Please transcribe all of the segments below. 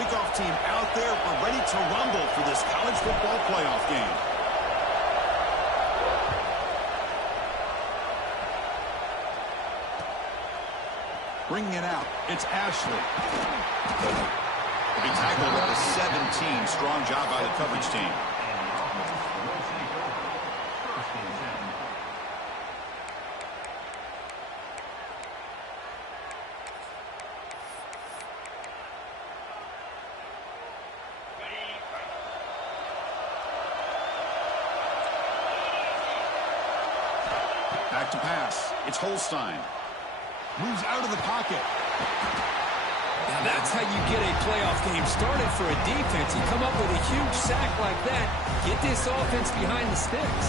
Kickoff team out there. We're ready to rumble for this college football playoff game. Bringing it out. It's Ashley. He'll be tackled at the 17. Strong job by the coverage team. Back to pass. It's Holstein. Moves out of the pocket. Now that's how you get a playoff game started for a defense. You come up with a huge sack like that, get this offense behind the sticks.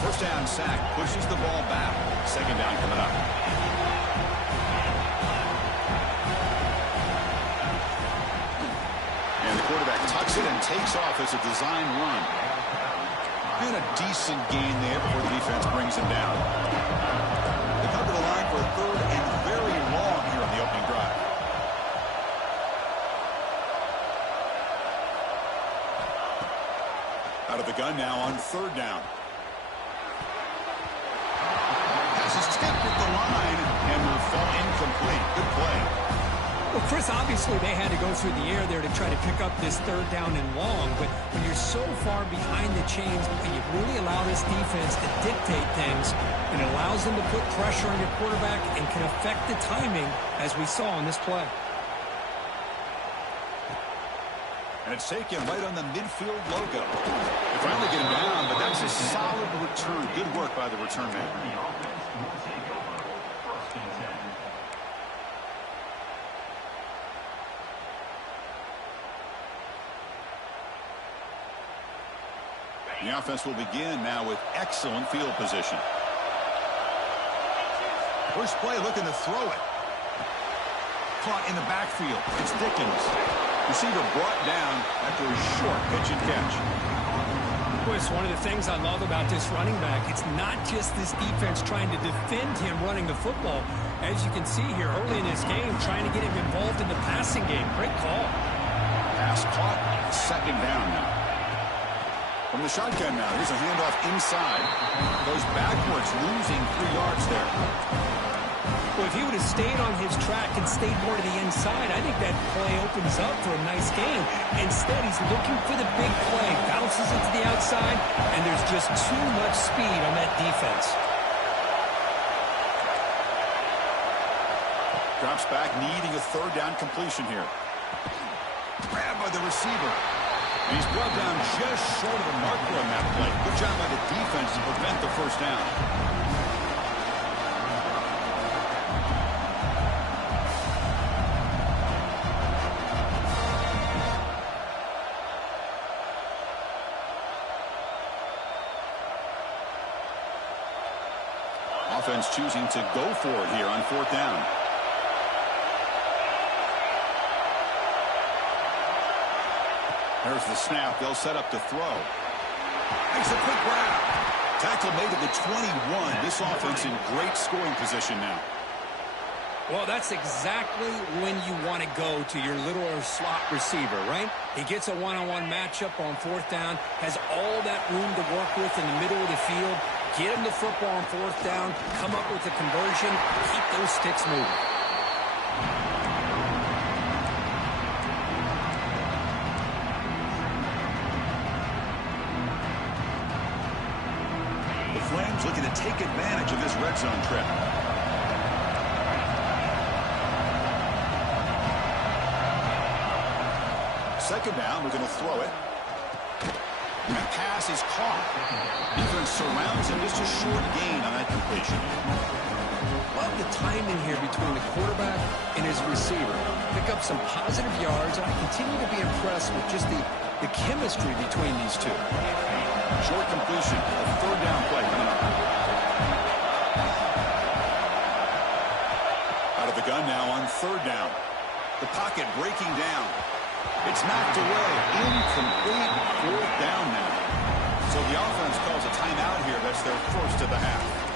First down sack, pushes the ball back. Second down coming up. And the quarterback tucks it and takes off as a design run. And a decent gain there before the defense brings him down. They come to the line for a third and very long here on the opening drive. Out of the gun now on third down. Has his tip at the line and will fall incomplete. Good play. Well, Chris, obviously they had to go through the air there to try to pick up this third down and long, but when you're so far behind the chains and you really allow this defense to dictate things, it allows them to put pressure on your quarterback and can affect the timing, as we saw on this play. And it's taken right on the midfield logo. They finally get him down, but that's a solid return. Good work by the return man. The offense will begin now with excellent field position. First play looking to throw it. Caught in the backfield. It's Dickens. Receiver brought down after a short pitch and catch. Boy, it's one of the things I love about this running back. It's not just this defense trying to defend him running the football. As you can see here early in this game, trying to get him involved in the passing game. Great call. Pass caught. Second down now. From the shotgun now, here's a handoff inside. Goes backwards, losing 3 yards there. Well, if he would have stayed on his track and stayed more to the inside, I think that play opens up for a nice game. Instead, he's looking for the big play. Bounces it to the outside, and there's just too much speed on that defense. Drops back, needing a third down completion here. Grabbed by the receiver. And he's brought down just short of the marker on that play. Good job by the defense to prevent the first down. Offense choosing to go for it here on fourth down. There's the snap. They'll set up to throw. Makes a quick grab. Tackle made at the 21. This offense in great scoring position now. Well, that's exactly when you want to go to your little slot receiver, right? He gets a one-on-one matchup on fourth down, has all that room to work with in the middle of the field. Get him the football on fourth down, come up with a conversion, keep those sticks moving. Flames looking to take advantage of this red zone trip. Second down, we're going to throw it. And that pass is caught. Defense surrounds him, just a short gain on that completion. Love the timing here between the quarterback and his receiver. Pick up some positive yards, and I continue to be impressed with just the chemistry between these two. Short completion, a third down play coming up. Out of the gun now on third down. The pocket breaking down. It's knocked away. Incomplete. Fourth down now. So the offense calls a timeout here. That's their first of the half.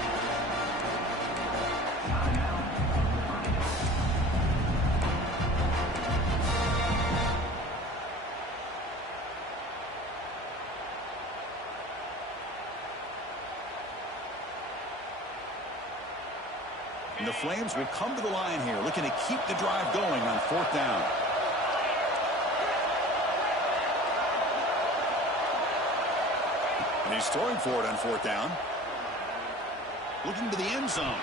the Flames will come to the line here, looking to keep the drive going on 4th down. And he's throwing for it on 4th down. Looking to the end zone.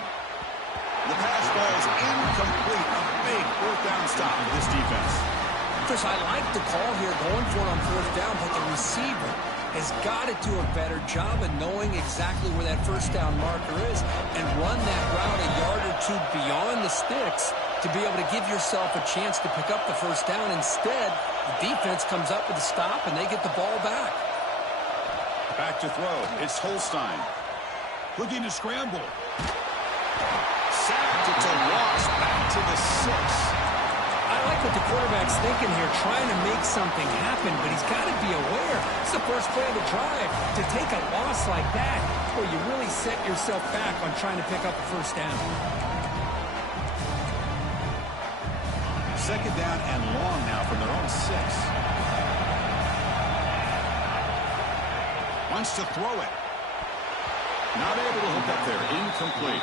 The pass ball is incomplete. A big 4th down stop for this defense. Chris, I like the call here going for it on 4th down, but the receiver has got to do a better job of knowing exactly where that 1st down marker is and run that route a yard or two beyond the sticks to be able to give yourself a chance to pick up the 1st down. Instead, the defense comes up with a stop and they get the ball back. Back to throw. It's Holstein. Looking to scramble. Sacked. It's a loss. Back to the 6. I like what the quarterback's thinking here, trying to make something happen, but he's got to be aware. It's the first play of the drive. To take a loss like that, well, you really set yourself back on trying to pick up a 1st down. 2nd down and long now from their own 6. Wants to throw it. Not able to hook up there. Incomplete.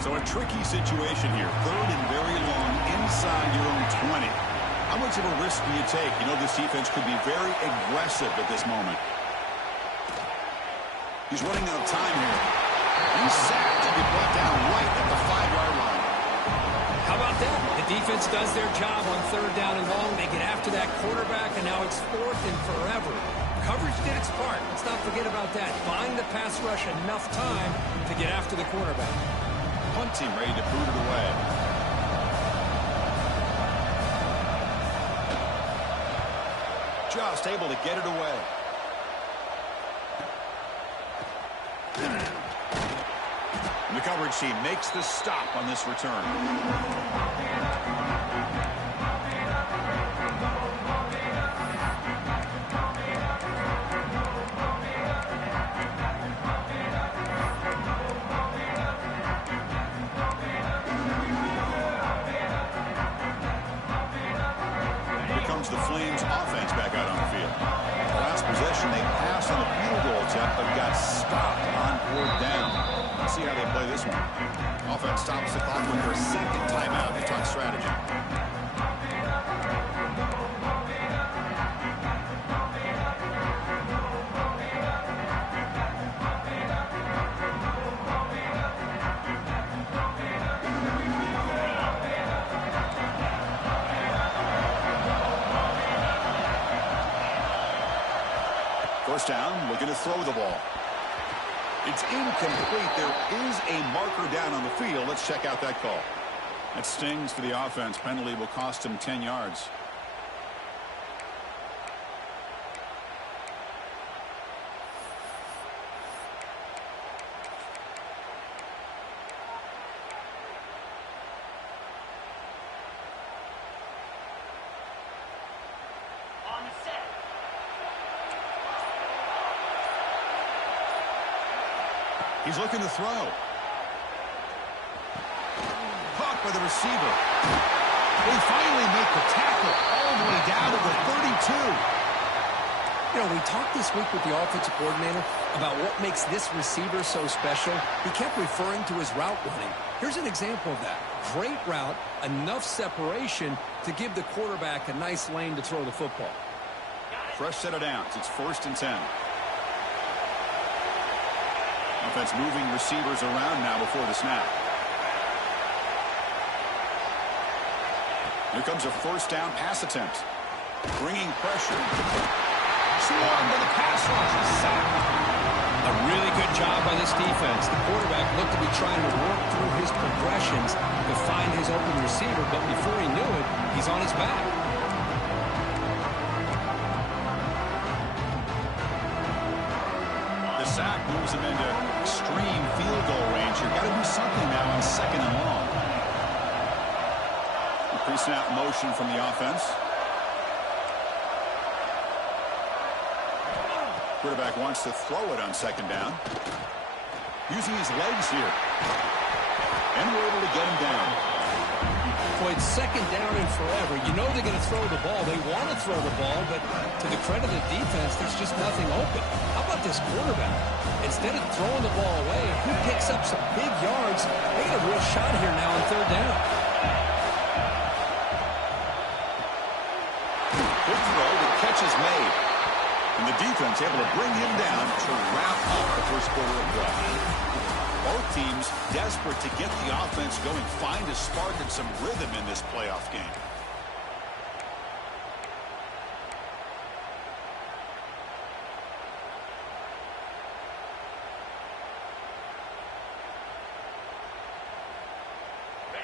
So a tricky situation here. 3rd and very long inside your own 20. How much of a risk do you take? You know this defense could be very aggressive at this moment. He's running out of time here. He's sacked and be brought down right at the 5-yard line. How about that? The defense does their job on 3rd down and long. They get after that quarterback, and now it's 4th and forever. Coverage did its part. Let's not forget about that. Buying the pass rush enough time to get after the quarterback. Punt team ready to boot it away. Just able to get it away. And the coverage team makes the stop on this return. The Flames offense back out on the field. The last possession, they passed on the field goal attempt, but got stopped on 4th down. Let's see how they play this one. Offense stops the clock with their 2nd timeout. They talk strategy. First down, looking to throw the ball. It's incomplete. There is a marker down on the field. Let's check out that call. That stings for the offense. Penalty will cost him 10 yards. He's looking to throw. Caught by the receiver. They finally make the tackle all the way down to the 32. You know, we talked this week with the offensive coordinator about what makes this receiver so special. He kept referring to his route running. Here's an example of that. Great route, enough separation to give the quarterback a nice lane to throw the football. Fresh set of downs. It's 1st and 10. Offense moving receivers around now before the snap. Here comes a 1st down pass attempt. Bringing pressure. Swung to the pass rush. Sacked. A really good job by this defense. The quarterback looked to be trying to work through his progressions to find his open receiver, but before he knew it, he's on his back. The sack moves him into extreme field goal range. You've got to do something now on 2nd and long. A pre-snap motion from the offense. Quarterback wants to throw it on 2nd down. Using his legs here. And we're able to get him down. Well, it's second down and forever. You know they're going to throw the ball. They want to throw the ball, but to the credit of the defense, there's just nothing open. How about this quarterback? Instead of throwing the ball away, he picks up some big yards. They get a real shot here now on third down. Good throw. The catch is made. And the defense able to bring him down to wrap up the first quarter of play. Both teams desperate to get the offense going, find a spark and some rhythm in this playoff game.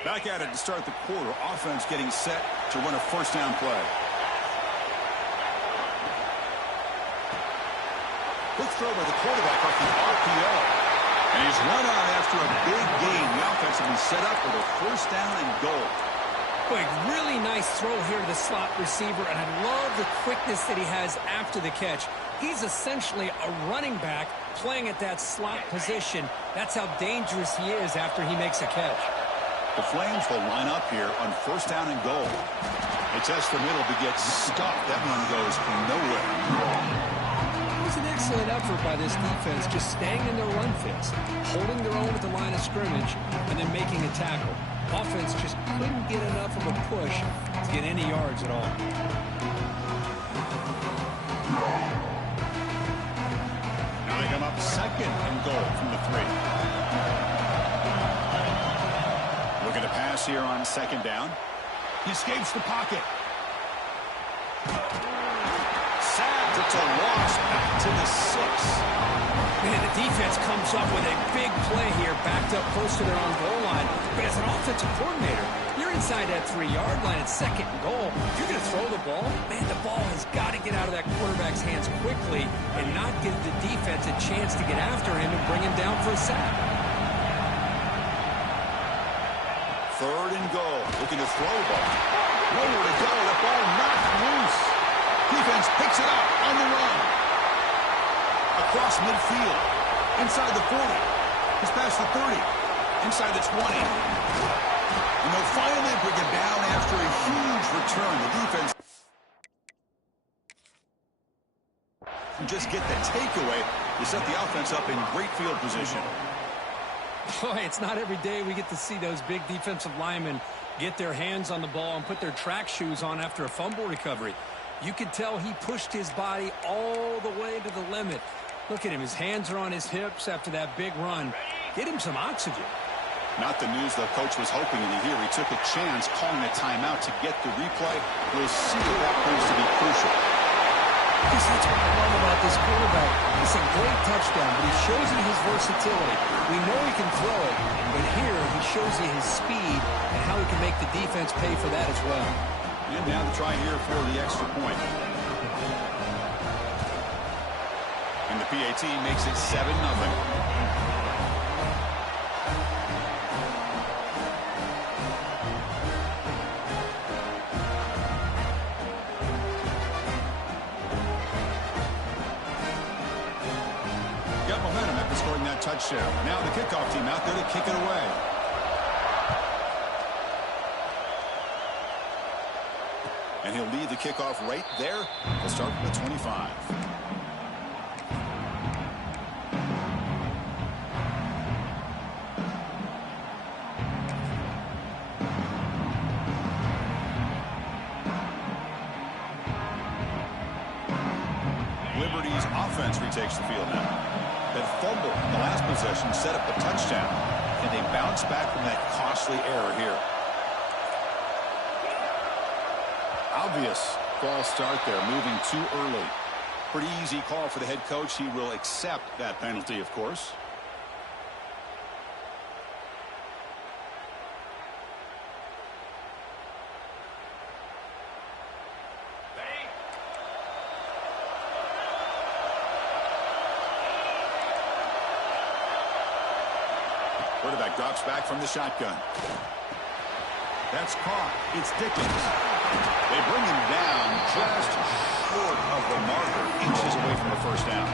Back at it to start the quarter. Offense getting set to run a first down play. Quick throw by the quarterback off the RPO. And he's run out after a big gain. The offense will be set up with a first down and goal. Boy, really nice throw here to the slot receiver, and I love the quickness that he has after the catch. He's essentially a running back playing at that slot position. That's how dangerous he is after he makes a catch. The Flames will line up here on first down and goal. They test the middle to get stopped. That one goes nowhere. It was an excellent effort by this defense, just staying in their run fits, holding their own at the line of scrimmage, and then making a tackle. Offense just couldn't get enough of a push to get any yards at all. Now they come up second and goal from the 3. Looking to pass here on second down. He escapes the pocket. It's a loss back to the 6. Man, the defense comes up with a big play here, backed up close to their own goal line. But as an offensive coordinator, you're inside that 3-yard line at second and goal. If you're going to throw the ball, man, the ball has got to get out of that quarterback's hands quickly and not give the defense a chance to get after him and bring him down for a sack. Third and goal. Looking to throw the ball. Nowhere to go. The ball knocked loose. Defense picks it up on the run. Across midfield. Inside the 40. He's past the 30. Inside the 20. And they'll finally bring it down after a huge return. The defense can just get the takeaway to set the offense up in great field position. Boy, it's not every day we get to see those big defensive linemen get their hands on the ball and put their track shoes on after a fumble recovery. You could tell he pushed his body all the way to the limit. Look at him. His hands are on his hips after that big run. Get him some oxygen. Not the news the coach was hoping to hear. He took a chance calling a timeout to get the replay. We'll see if that proves to be crucial. Because that's what I love about this quarterback. It's a great touchdown, but he shows you his versatility. We know he can throw it, but here he shows you his speed and how he can make the defense pay for that as well. And now the try here for the extra point. And the PAT makes it 7-0. Got momentum after scoring that touchdown. Now the kickoff team out there to kick it away. And he'll lead the kickoff right there. We'll start from the 25. Liberty's offense retakes the field now. That fumble in the last possession set up a touchdown. And they bounce back from that costly error here. Obvious false start there, moving too early. Pretty easy call for the head coach. He will accept that penalty, of course. Quarterback drops back from the shotgun. That's caught. It's Dickens. They bring him down just short of the marker, inches away from the first down.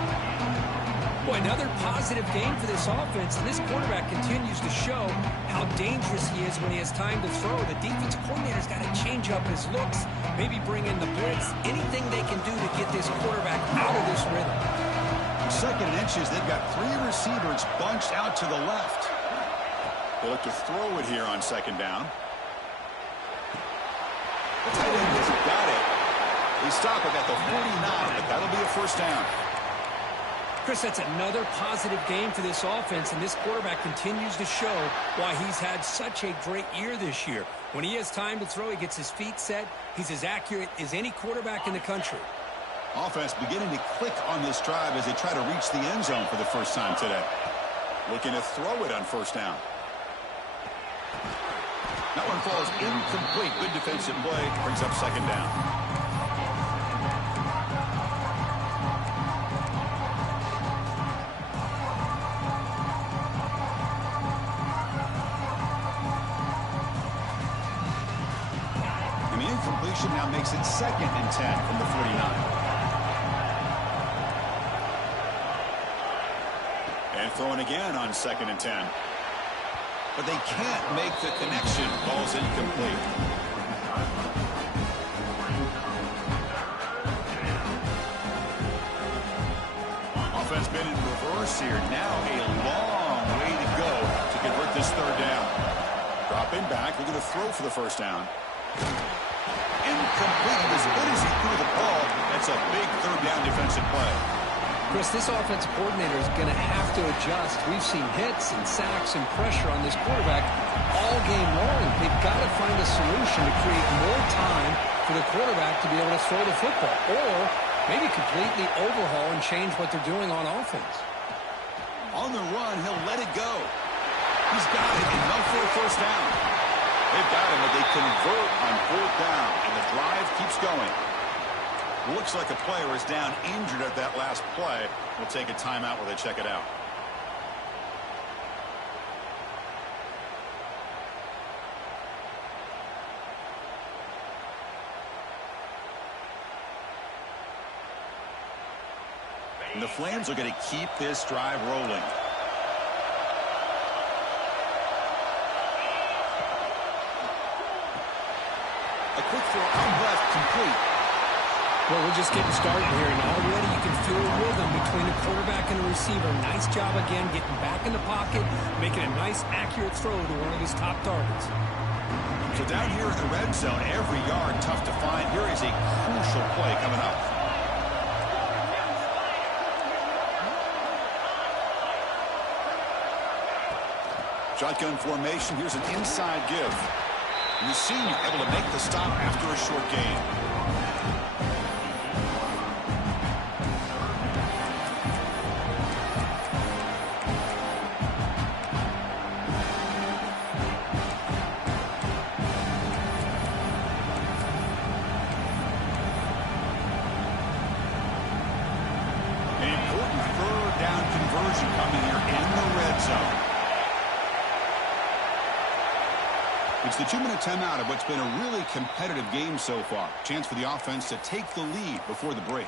Well, another positive game for this offense, and this quarterback continues to show how dangerous he is when he has time to throw. The defensive coordinator's got to change up his looks, maybe bring in the blitz, anything they can do to get this quarterback out of this rhythm. Second and inches, they've got three receivers bunched out to the left. They look to throw it here on second down. The tight end has got it. They stop him at the 49, but that'll be a first down. Chris, that's another positive game for this offense, and this quarterback continues to show why he's had such a great year this year. When he has time to throw, he gets his feet set. He's as accurate as any quarterback in the country. Offense beginning to click on this drive as they try to reach the end zone for the first time today. Looking to throw it on first down. That one falls incomplete. Good defensive play. Brings up second down. Incompletion now makes it 2nd and 10 from the 49. And throwing again on 2nd and 10. But they can't make the connection. Ball's incomplete. Offense been in reverse here. Now a long way to go to convert this third down. Dropping back. Looking to throw for the first down. Incomplete. As good as he threw the ball, that's a big third down defensive play. Chris, this offensive coordinator is going to have to adjust. We've seen hits and sacks and pressure on this quarterback all game long. They've got to find a solution to create more time for the quarterback to be able to throw the football, or maybe completely overhaul and change what they're doing on offense. On the run, he'll let it go. He's got it, enough for a first down. They've got him, but they convert on 4th down, and the drive keeps going. Looks like a player is down injured at that last play. We'll take a timeout while they check it out. And the Flames are going to keep this drive rolling. A quick throw out left, complete. Well, we're just getting started here, and already you can feel a rhythm between the quarterback and the receiver. Nice job again, getting back in the pocket, making a nice, accurate throw to one of his top targets. So down here in the red zone, every yard tough to find. Here is a crucial play coming up. Shotgun formation. Here's an inside give. And the senior able to make the stop after a short gain. An important third down conversion coming here in the red zone. It's the 2-minute timeout of what's been a really competitive game so far. Chance for the offense to take the lead before the break.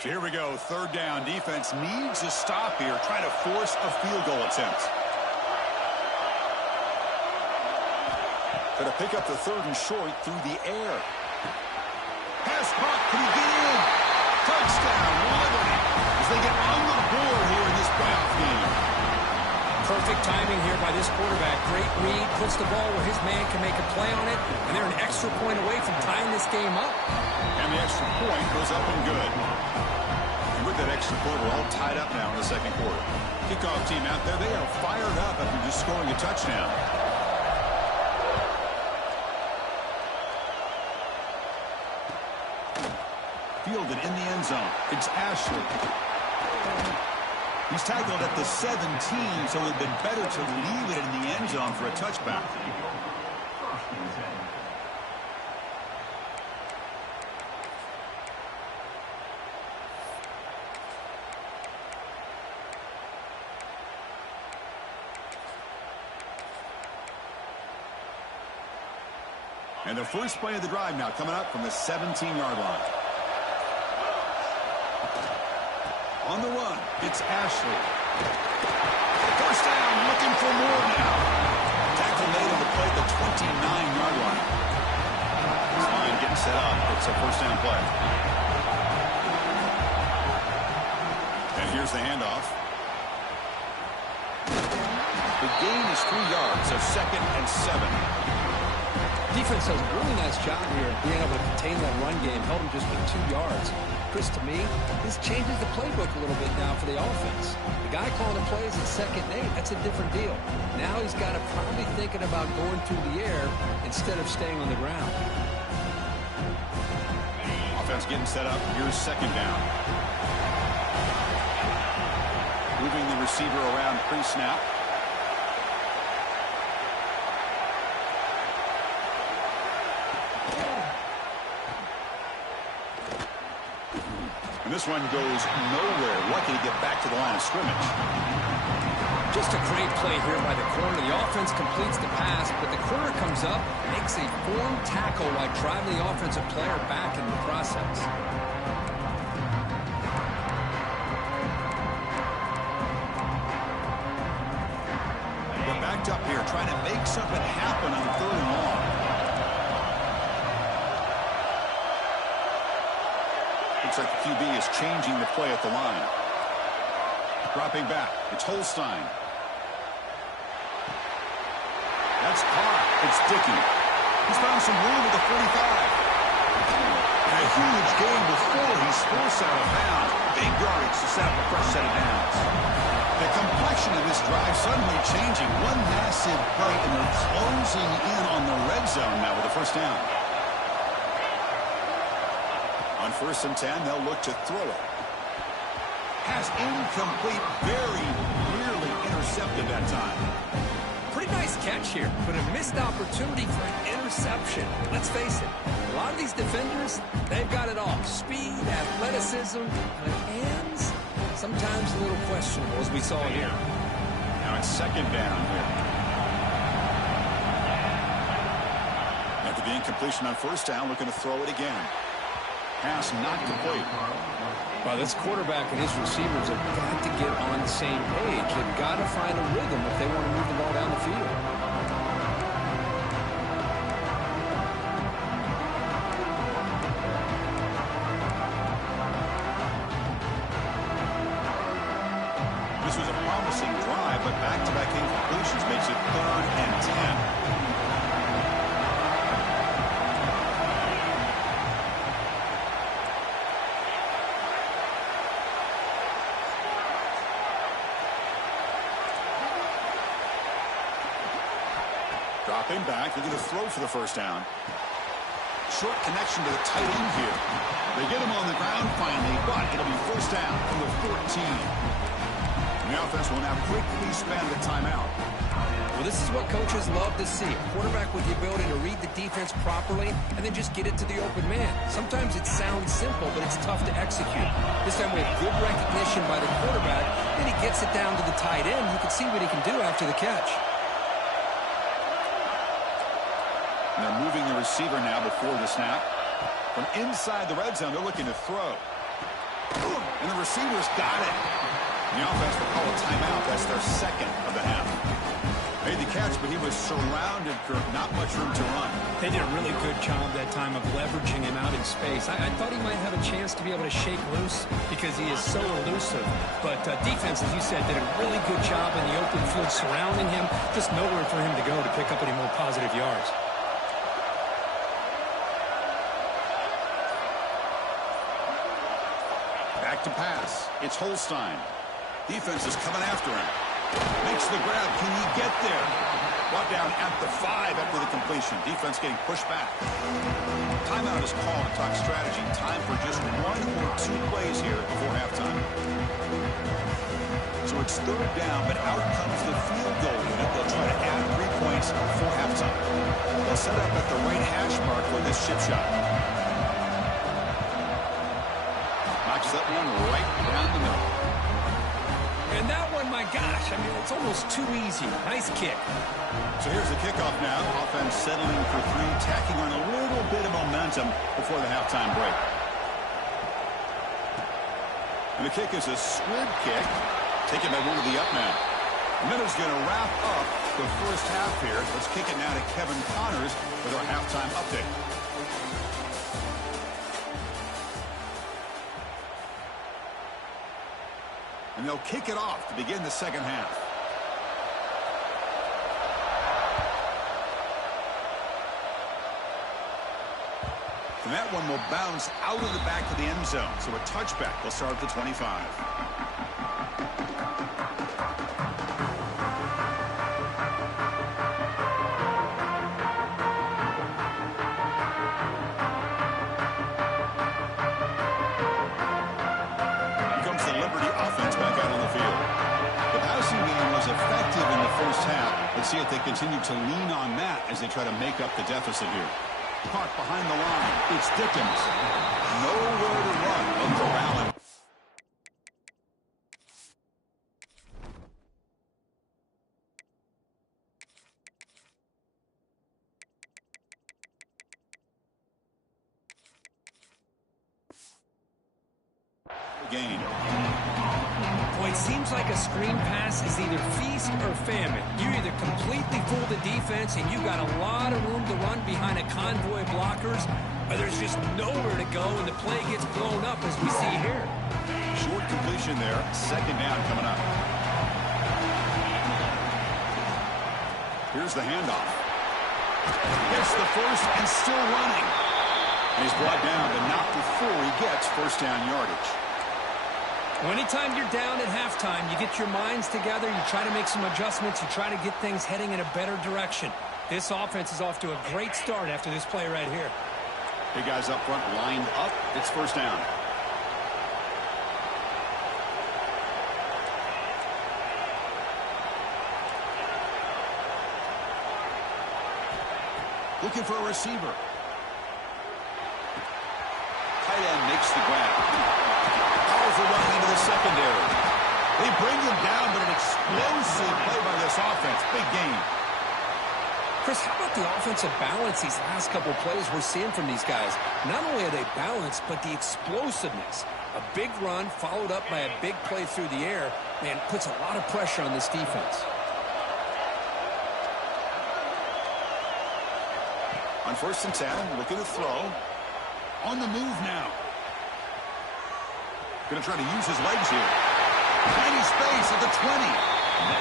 So here we go, third down. Defense needs a stop here, trying to force a field goal attempt. Going to pick up the 3rd and short through the air. Pass caught, can he get in? Touchdown, Liberty, as they get on the board here in this playoff game. Perfect timing here by this quarterback. Great read, puts the ball where his man can make a play on it, and they're an extra point away from tying this game up. And the extra point goes up and good. And with that extra point, we're all tied up now in the second quarter. Kickoff team out there, they are fired up after just scoring a touchdown. Fielded in the end zone. It's Ashley. He's tackled at the 17, so it would have been better to leave it in the end zone for a touchback. And the first play of the drive now coming up from the 17-yard line. On the run, it's Ashley. First down, looking for more now. Tackle made on the play at the 29-yard line. This line getting set up. It's a first down play. And here's the handoff. The gain is 3 yards, so 2nd and 7. Defense does a really nice job here being able to contain that run game, held him just with 2 yards. Chris, to me, this changes the playbook a little bit now for the offense. The guy calling the plays at 2nd and 8, that's a different deal. Now he's got to probably thinking about going through the air instead of staying on the ground. Offense getting set up. Here's 2nd down. Moving the receiver around pre-snap. And this one goes nowhere. Lucky to get back to the line of scrimmage. Just a great play here by the corner. The offense completes the pass, but the corner comes up, makes a form tackle while driving the offensive player back in the process. We're backed up here trying to make something happen on 3rd and long. Looks like the QB is changing the play at the line. Dropping back. It's Holstein. That's caught. It's Dickey. He's found some room at the 45. And a huge gain before he's forced out of bounds. Big yardage to set up a fresh set of downs. The complexion of this drive suddenly changing. One massive play, and they're closing in on the red zone now with a first down. On 1st and 10, they'll look to throw it. Pass incomplete, very nearly intercepted that time. Pretty nice catch here, but a missed opportunity for an interception. Let's face it, a lot of these defenders, they've got it all. Speed, athleticism, but hands, sometimes a little questionable, as we saw here. Now it's 2nd down here. After the incompletion on 1st down, looking to throw it again. Pass not complete. Well, this quarterback and his receivers have got to get on the same page. They've got to find a rhythm if they want to move the ball down the field. This was a promising drive, but back-to-back incompletions makes it 3rd and 10. Dropping back, they're going to throw for the first down. Short connection to the tight end here. They get him on the ground finally, but it'll be first down from the 14. And the offense will now quickly spend the timeout. Well, this is what coaches love to see. A quarterback with the ability to read the defense properly and then just get it to the open man. Sometimes it sounds simple, but it's tough to execute. This time we have good recognition by the quarterback, then he gets it down to the tight end. You can see what he can do after the catch. And they're moving the receiver now before the snap. From inside the red zone, they're looking to throw. And the receiver's got it. The offense will call a timeout. That's their 2nd of the half. Made the catch, but he was surrounded, Kirk. Not much room to run. They did a really good job that time of leveraging him out in space. I thought he might have a chance to be able to shake loose because he is so elusive. But defense, as you said, did a really good job in the open field surrounding him. Just nowhere for him to go to pick up any more positive yards. Back to pass. It's Holstein. Defense is coming after him. Makes the grab. Can he get there? Brought down at the 5 after the completion. Defense getting pushed back. Timeout is called to talk strategy. Time for just 1 or 2 plays here before halftime. So it's 3rd down, but out comes the field goal unit. They'll try to add 3 points before halftime. They'll set up at the right hash mark for this chip shot. Knocks that one right down the middle. And that one, my gosh, I mean, it's almost too easy. Nice kick. So here's the kickoff now. Offense settling for 3, tacking on a little bit of momentum before the halftime break. And the kick is a squib kick. Taken by one of the up now. And then it's going to wrap up the first half here. Let's kick it now to Kevin Connors with our halftime update. And they'll kick it off to begin the second half. And that one will bounce out of the back of the end zone. So a touchback will start at the 25. Effective in the first half. Let's see if they continue to lean on that as they try to make up the deficit here. Caught behind the line. It's Dickens. Nowhere to run. And corralling. Gain. It seems like a screen pass is either feast or famine. You either completely fool the defense and you got a lot of room to run behind a convoy of blockers, or there's just nowhere to go and the play gets blown up as we see here. Short completion there. Second down coming up. Here's the handoff. Gets the first and still running. And he's brought down, but not before he gets first down yardage. Well, anytime you're down at halftime, you get your minds together, you try to make some adjustments, you try to get things heading in a better direction. This offense is off to a great start after this play right here. Big guys up front lined up. It's first down. Looking for a receiver. Tight end makes the grab. Powerful run into the secondary. They bring him down, but an explosive play by this offense. Big game. Chris, how about the offensive balance these last couple plays we're seeing from these guys? Not only are they balanced, but the explosiveness. A big run followed up by a big play through the air, man, puts a lot of pressure on this defense. On 1st and 10, looking to throw. On the move now. Going to try to use his legs here. Tiny space at the 20.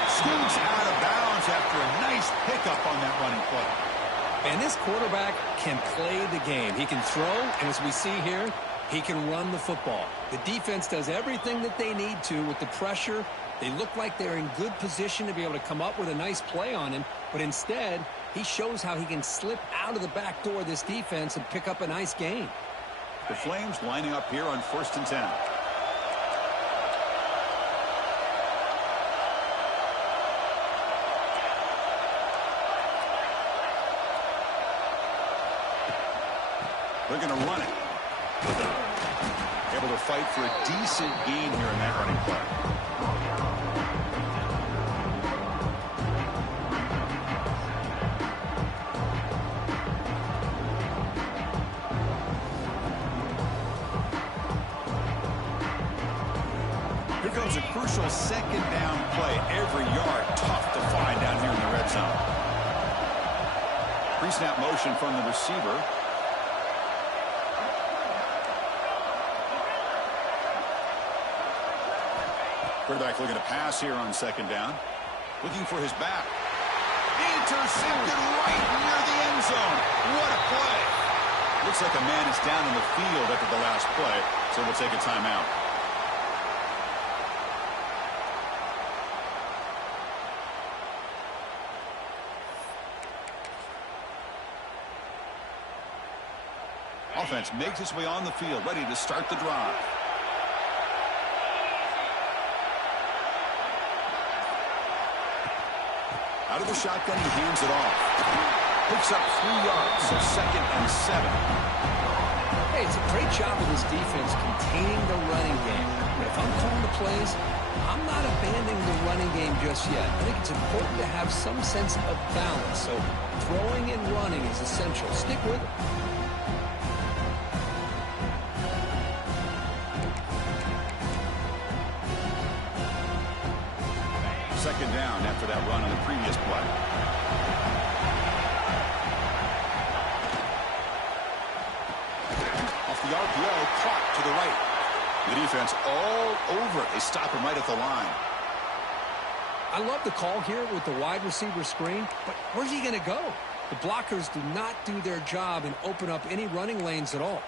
Scoots out of bounds after a nice pickup on that running play. And this quarterback can play the game. He can throw, and as we see here, he can run the football. The defense does everything that they need to with the pressure. They look like they're in good position to be able to come up with a nice play on him, but instead, he shows how he can slip out of the back door of this defense and pick up a nice gain. The Flames lining up here on 1st and 10. They're going to run it. Able to fight for a decent gain here in that running play. Here comes a crucial second down play. Every yard tough to find down here in the red zone. Pre-snap motion from the receiver. Quarterback looking to pass here on second down. Looking for his back. Intercepted right near the end zone. What a play. Looks like a man is down in the field after the last play, so we'll take a timeout. offense makes its way on the field, ready to start the drive. Out of the shotgun, he hands it off. Picks up 3 yards, so 2nd and 7. Hey, it's a great job of this defense containing the running game. But if I'm calling the plays, I'm not abandoning the running game just yet. I think it's important to have some sense of balance. So throwing and running is essential. Stick with it. Second down after that run on the previous play. Off the RPO, caught to the right. The defense all over it. They stop him right at the line. I love the call here with the wide receiver screen, but where's he going to go? The blockers do not do their job and open up any running lanes at all.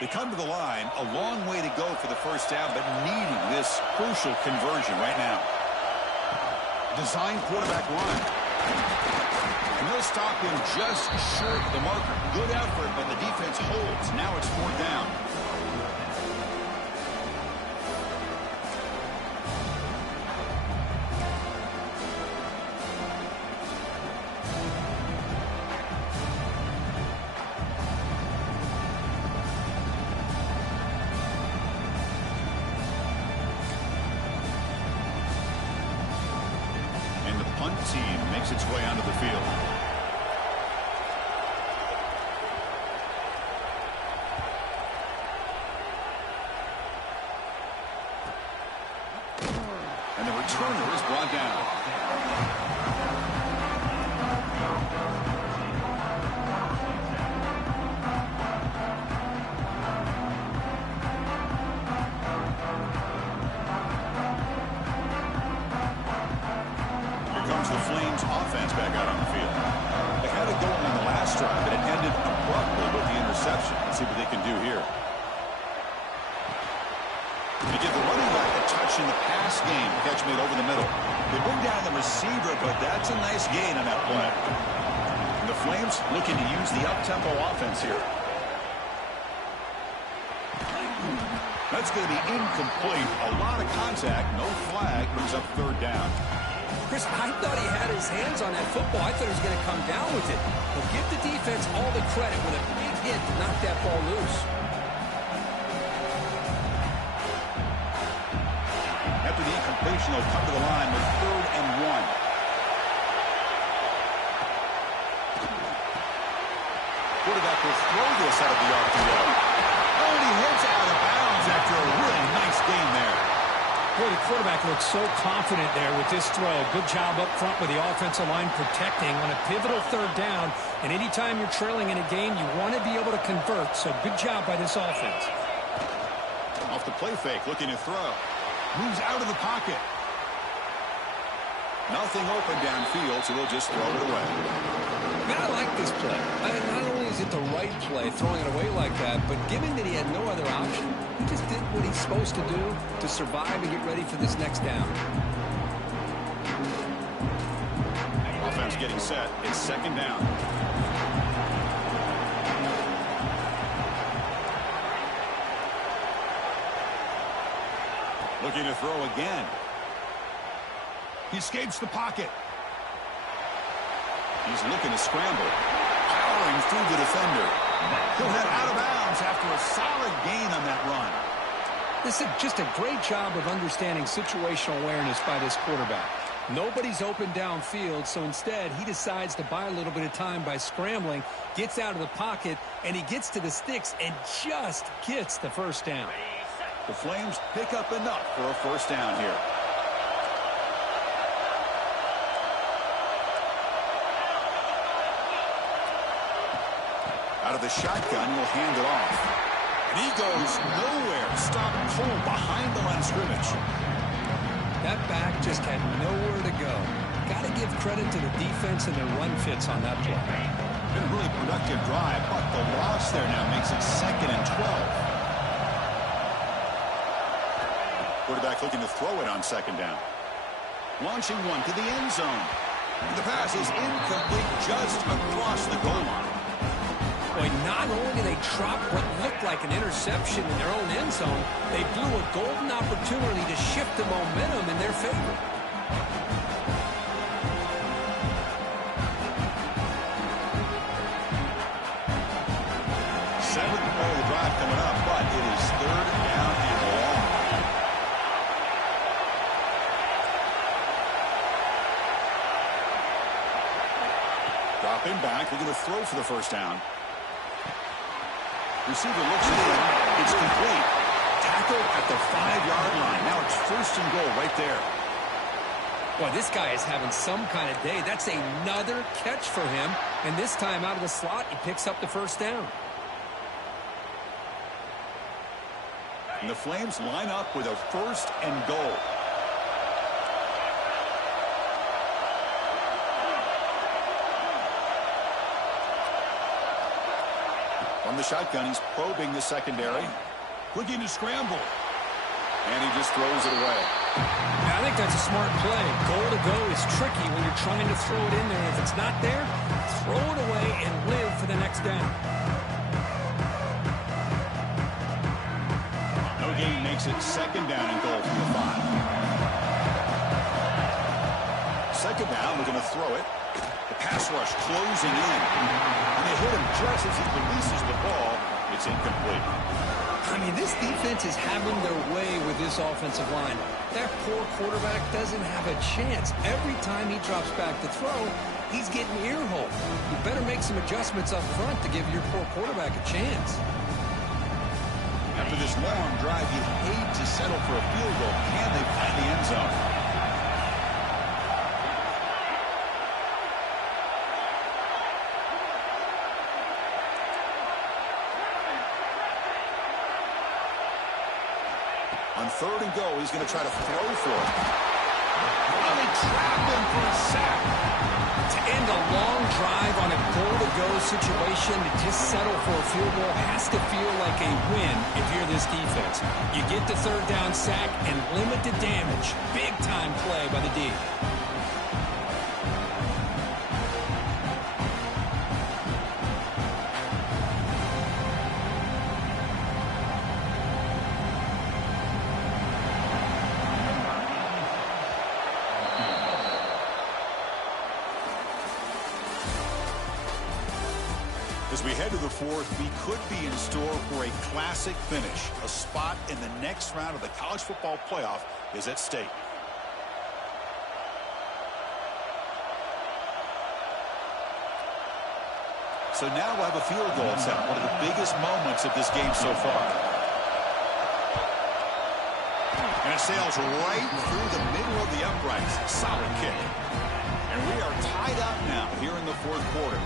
They come to the line, a long way to go for the first down, but needing this crucial conversion right now. Design quarterback run. And they'll stop him just short of the marker. Good effort, but the defense holds. Now it's 4th down. Punt team makes its way onto the field. And the returner is brought down. The Flames offense back out on the field. They had it going on the last drive, but it ended abruptly with the interception. Let's see what they can do here. They give the running back a touch in the pass game. Catch made over the middle. They bring down the receiver, but that's a nice gain on that play. And the Flames looking to use the up-tempo offense here. That's going to be incomplete. A lot of contact. No flag. Brings up 3rd down. Chris, I thought he had his hands on that football. I thought he was going to come down with it. But give the defense all the credit with a big hit to knock that ball loose. After the incompletion, they'll come to the line with 3rd and 1. Quarterback will throw this out of the RPO. Oh, and he hits out of bounds after a really nice gain there. Boy, the quarterback looks so confident there with this throw. Good job up front with the offensive line protecting on a pivotal 3rd down. And anytime you're trailing in a game, you want to be able to convert. So good job by this offense. Off the play fake, looking to throw. Moves out of the pocket. Nothing open downfield, so they'll just throw it away. Man, I like this play. Not only is it the right play, throwing it away like that, but given that he had no other option, he just did what he's supposed to do to survive and get ready for this next down. Offense getting set. It's 2nd down. Looking to throw again. He escapes the pocket. He's looking to scramble. Powering through the defender. He'll head out of bounds after a solid gain on that run. This is just a great job of understanding situational awareness by this quarterback. Nobody's open downfield, so instead he decides to buy a little bit of time by scrambling, gets out of the pocket, and he gets to the sticks and just gets the 1st down. The Flames pick up enough for a 1st down here. Out of the shotgun, will hand it off. And he goes nowhere. Stopped cold behind the line of scrimmage. That back just had nowhere to go. Got to give credit to the defense and their run fits on that play. Been a really productive drive, but the loss there now makes it 2nd and 12. Quarterback looking to throw it on 2nd down. Launching one to the end zone. The pass is incomplete just across the goal line. Boy, not only did they drop what looked like an interception in their own end zone, they blew a golden opportunity to shift the momentum in their favor. Seventh play of the drive coming up, but it is third down and long. Dropping back, looking to throw for the first down. Receiver looks it in. It's complete. Tackle at the 5-yard line. Now it's first and goal right there. Boy, this guy is having some kind of day. That's another catch for him. And this time out of the slot, he picks up the first down. And the Flames line up with a first and goal. From the shotgun, he's probing the secondary. Looking to scramble. And he just throws it away. I think that's a smart play. Goal to go is tricky when you're trying to throw it in there. If it's not there, throw it away and live for the next down. No gain makes it second down and goal from the 5. Second down, we're going to throw it. The pass rush closing in. And they hit him just as he releases the ball. It's incomplete. I mean, this defense is having their way with this offensive line. That poor quarterback doesn't have a chance. Every time he drops back to throw, he's getting earholed. You better make some adjustments up front to give your poor quarterback a chance. After this long drive, you hate to settle for a field goal. Can they find the end zone? On third and go, he's going to try to throw for it. Oh, they trap him for a sack. To end a long drive on a goal-to-go situation, to just settle for a field goal has to feel like a win if you're this defense. You get the third down sack and limit the damage. Big-time play by the D. As we head to the fourth, we could be in store for a classic finish. A spot in the next round of the college football playoff is at stake. So now we'll have a field goal attempt, one of the biggest moments of this game so far. And it sails right through the middle of the uprights. Solid kick. And we are tied up now here in the fourth quarter.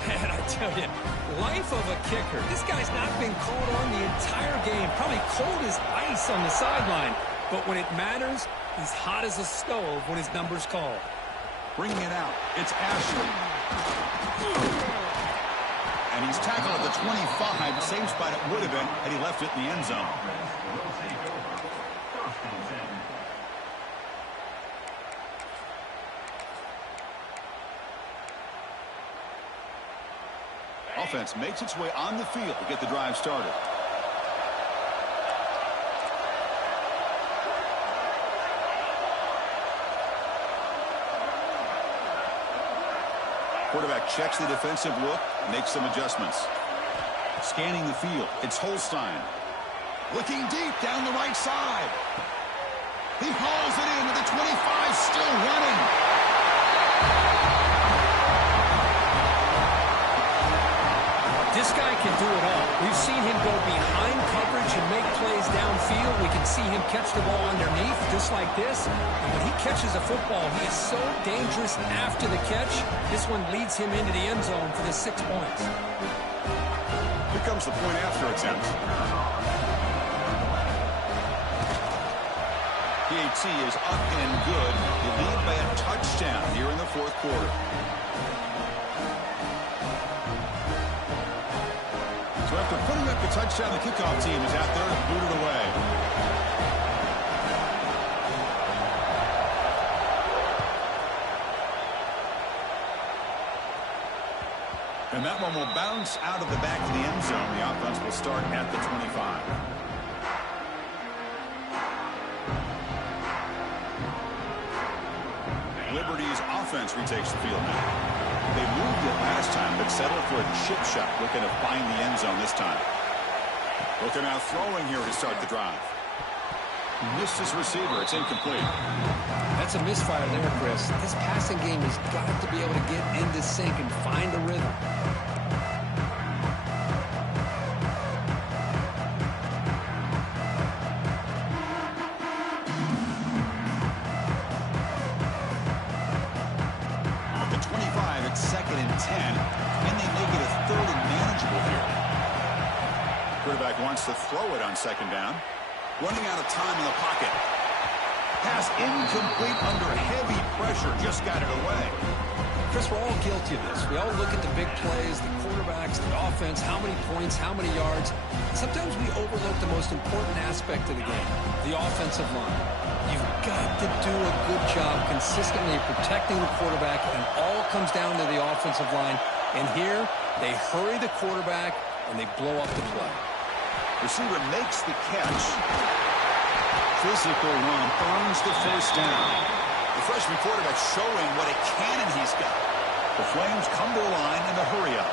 And I tell you, life of a kicker. This guy's not been called on the entire game. Probably cold as ice on the sideline. But when it matters, he's hot as a stove when his number's called. Bringing it out, it's Ashley. And he's tackled at the 25. Same spot it would have been had he left it in the end zone. Offense makes its way on the field to get the drive started. Quarterback checks the defensive look, makes some adjustments. Scanning the field, it's Holstein. Looking deep down the right side. He hauls it in to the 25, still running. This guy can do it all. We've seen him go behind coverage and make plays downfield. We can see him catch the ball underneath just like this. And when he catches a football, he is so dangerous after the catch. This one leads him into the end zone for the 6 points. Here comes the point after attempt. PAT is up and good. You lead by a touchdown here in the fourth quarter. So after putting up the touchdown, the kickoff team is out there to boot it away. And that one will bounce out of the back of the end zone. The offense will start at the 25. Liberty's offense retakes the field now. They moved it last time, but settled for a chip shot, looking to find the end zone this time. Looking out throwing here to start the drive. Missed his receiver. It's incomplete. That's a misfire there, Chris. This passing game has got to be able to get into sync and find a rhythm. At the 25, it's 2nd and 10, and they make it a 3rd and manageable here. Quarterback wants to throw it on 2nd down. Running out of time in the pocket. Pass incomplete under heavy pressure. Just got it away. Chris, we're all guilty of this. We all look at the big plays, the quarterbacks, the offense, how many points, how many yards. Sometimes we overlook the most important aspect of the game, the offensive line. You've got to do a good job consistently protecting the quarterback, and it all comes down to the offensive line. And here, they hurry the quarterback, and they blow up the play. Receiver makes the catch. Physical run earns the first down. The freshman quarterback showing what a cannon he's got. The Flames come to the line in the hurry-up.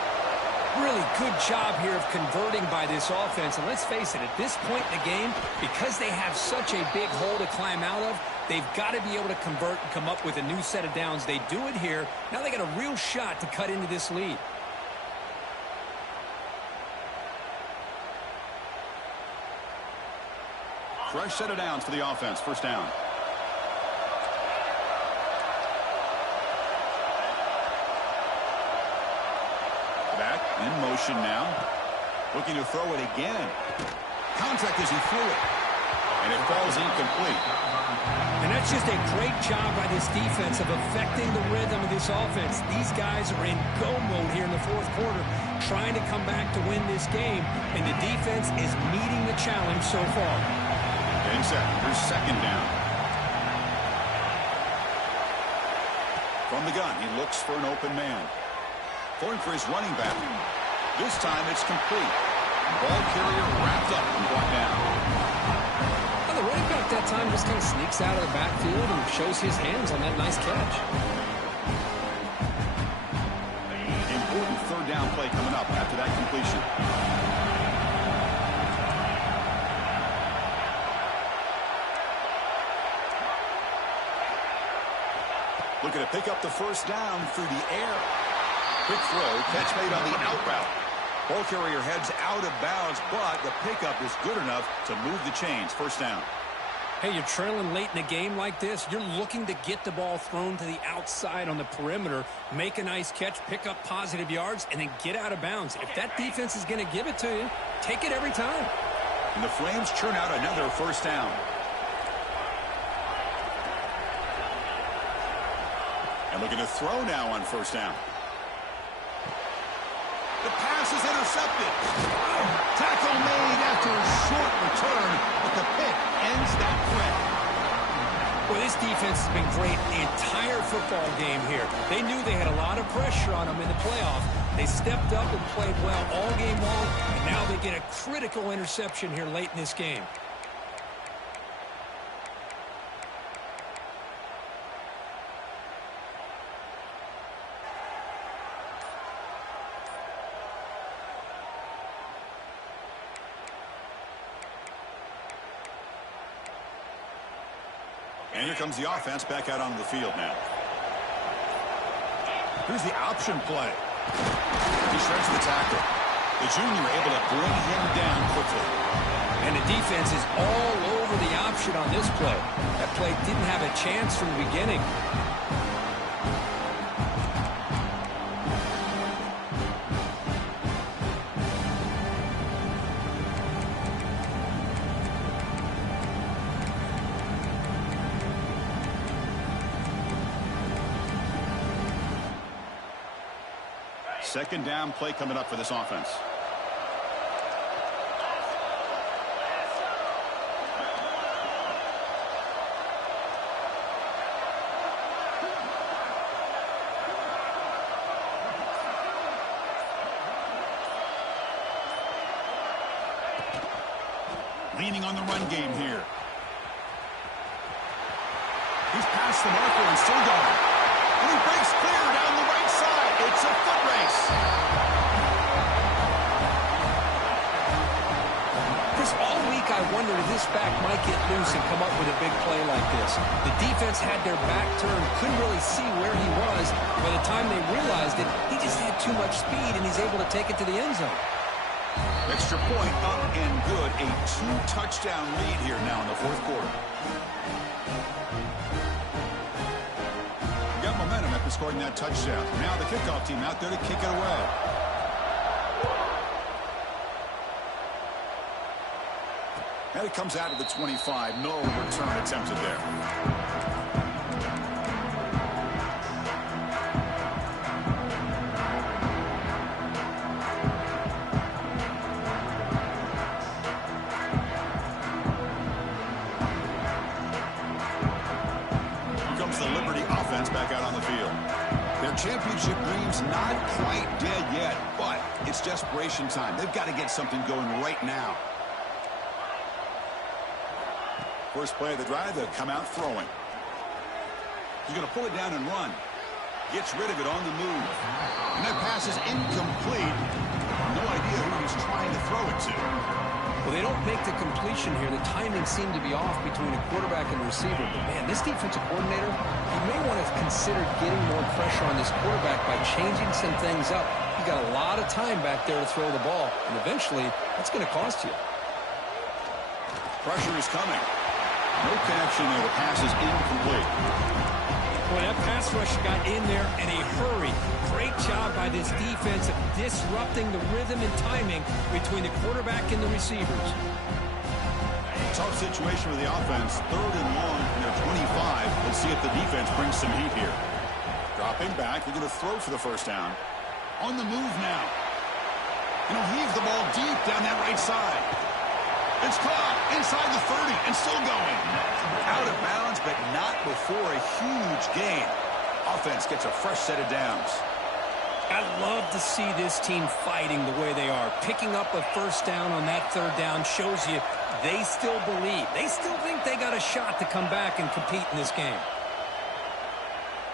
Really good job here of converting by this offense. And let's face it, at this point in the game, because they have such a big hole to climb out of, they've got to be able to convert and come up with a new set of downs. They do it here. Now they got a real shot to cut into this lead. Fresh set of downs for the offense. First down. Back in motion now. Looking to throw it again. Contact as he threw it. And it falls incomplete. And that's just a great job by this defense of affecting the rhythm of this offense. These guys are in go mode here in the 4th quarter, trying to come back to win this game. And the defense is meeting the challenge so far. Getting set. Here's 2nd down. From the gun, he looks for an open man. Going for his running back. This time it's complete. Ball carrier wrapped up and brought down. Well, the running back that time just kind of sneaks out of the backfield and shows his hands on that nice catch. Important 3rd down play coming up after that completion. Looking to pick up the first down through the air. Quick throw, catch made on the out route. Ball carrier heads out of bounds, but the pickup is good enough to move the chains. First down. Hey, you're trailing late in a game like this. You're looking to get the ball thrown to the outside on the perimeter, make a nice catch, pick up positive yards, and then get out of bounds. If that defense is going to give it to you, take it every time. And the Flames churn out another first down. And looking to throw now on first down. The pass is intercepted. Tackle made after a short return, but the pick ends that threat. Well, this defense has been great the entire football game here. They knew they had a lot of pressure on them in the playoff. They stepped up and played well all game long, and now they get a critical interception here late in this game. And here comes the offense back out onto the field now. Here's the option play. He shreds the tackle. The junior able to bring him down quickly. And the defense is all over the option on this play. That play didn't have a chance from the beginning. Second down play coming up for this offense. Leaning on the run game here. He's past the marker and still going. And he breaks clear down the right side. It's a foot race. Chris, all week I wondered if this back might get loose and come up with a big play like this. The defense had their back turned, couldn't really see where he was. By the time they realized it, he just had too much speed, and he's able to take it to the end zone. Extra point up and good. A 2-touchdown lead here now in the fourth quarter. Got momentum after scoring that touchdown. Now the kickoff team out there to kick it away. And it comes out of the 25. No return attempted there. Back out on the field. Their championship dreams not quite dead yet, but it's desperation time. They've got to get something going right now. First play of the drive, they'll come out throwing. He's going to pull it down and run. Gets rid of it on the move. And that pass is incomplete. No idea who he's trying to throw it to. Well, they don't make the completion here. The timing seemed to be off between a quarterback and receiver. But, man, this defensive coordinator, he may want to consider getting more pressure on this quarterback by changing some things up. He's got a lot of time back there to throw the ball, and eventually that's going to cost you. Pressure is coming. No connection there. The pass is incomplete. Well, that pass rush got in there in a hurry. Great job by this defense of disrupting the rhythm and timing between the quarterback and the receivers. Tough situation with the offense. 3rd and long from their 25. Let's see if the defense brings some heat here. Dropping back. They're going to throw for the first down. On the move now. And he'll heave the ball deep down that right side. It's caught inside the 30 and still going. Out of bounds, but not before a huge gain. Offense gets a fresh set of downs. I love to see this team fighting the way they are. Picking up a first down on that 3rd down shows you they still believe. They still think they got a shot to come back and compete in this game.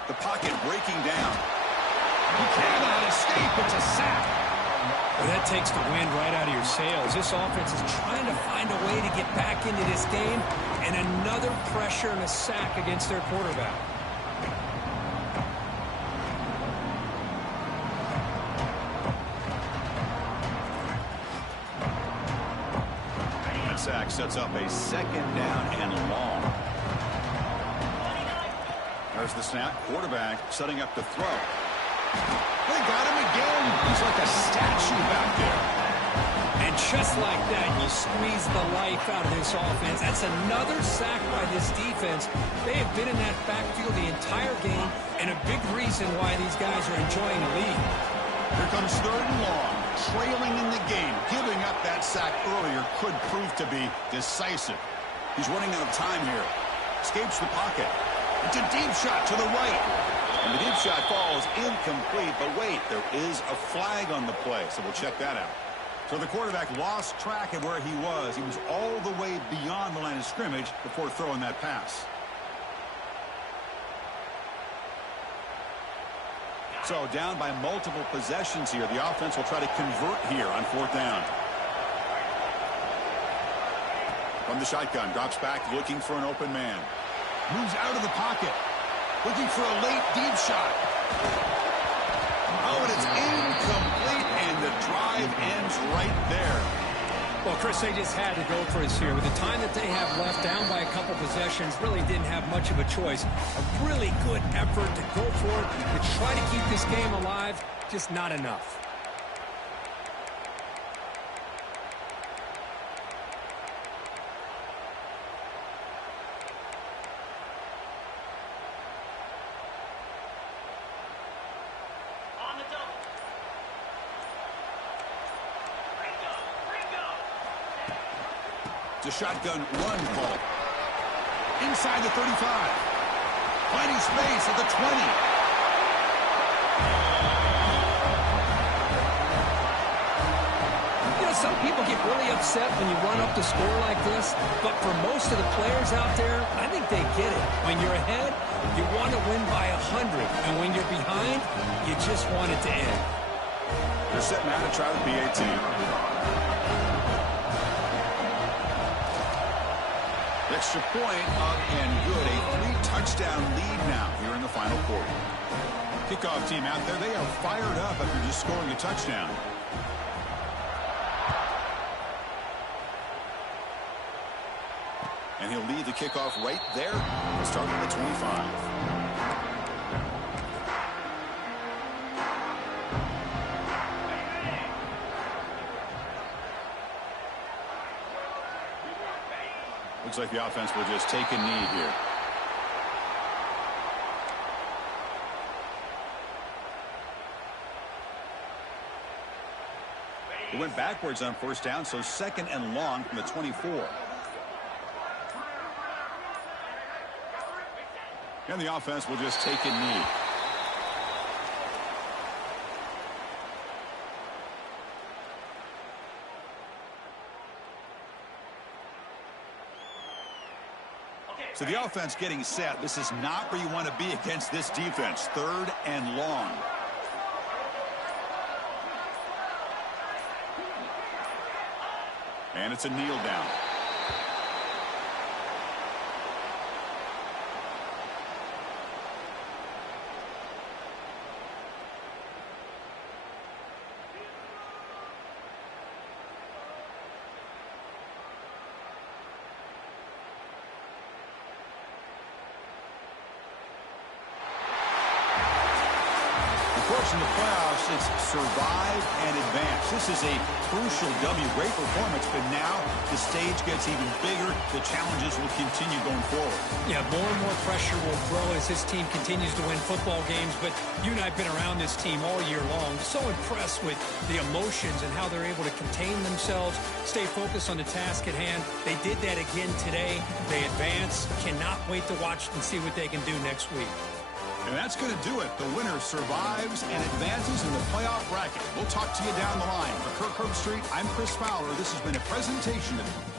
The pocket breaking down. He cannot escape. It's a sack. Well, that takes the wind right out of your sails. This offense is trying to find a way to get back into this game, and another pressure and a sack against their quarterback. That sack sets up a 2nd down and long. There's the snap. Quarterback setting up to throw. They got him again. He's like a statue back there. And just like that, you squeeze the life out of this offense. That's another sack by this defense. They have been in that backfield the entire game, and a big reason why these guys are enjoying the lead. Here comes 3rd and long. Trailing in the game. Giving up that sack earlier could prove to be decisive. He's running out of time here. Escapes the pocket. It's a deep shot to the right. And the deep shot falls incomplete, but wait, there is a flag on the play, so we'll check that out. So the quarterback lost track of where he was. He was all the way beyond the line of scrimmage before throwing that pass. So down by multiple possessions here. The offense will try to convert here on 4th down. From the shotgun, drops back looking for an open man. Moves out of the pocket. Looking for a late deep shot. Oh, and it's incomplete, and the drive ends right there. Well, Chris, they just had to go for it here. With the time that they have left, down by a couple possessions, really didn't have much of a choice. A really good effort to go for it, to try to keep this game alive, just not enough. It's a shotgun run call. Inside the 35. Plenty space at the 20. some people get really upset when you run up the score like this, but for most of the players out there, I think they get it. When you're ahead, you want to win by 100, and when you're behind, you just want it to end. They're set now to try the PAT. Extra point up and good. A 3-touchdown lead now here in the final quarter. Kickoff team out there, they are fired up after just scoring a touchdown. And he'll lead the kickoff right there, starting at the 25. Looks like the offense will just take a knee here. It went backwards on first down, so second and long from the 24. And the offense will just take a knee. So the offense getting set. This is not where you want to be against this defense. Third and long. And it's a kneel down. In the playoffs, it's survive and advance. This is a crucial W. Great performance, but now the stage gets even bigger. The challenges will continue going forward. Yeah, more and more pressure will grow as this team continues to win football games, but you and I have been around this team all year long. So impressed with the emotions and how they're able to contain themselves, stay focused on the task at hand. They did that again today. They advance. Cannot wait to watch and see what they can do next week. And that's going to do it. The winner survives and advances in the playoff bracket. We'll talk to you down the line. For Kirk Herbstreit, I'm Chris Fowler. This has been a presentation of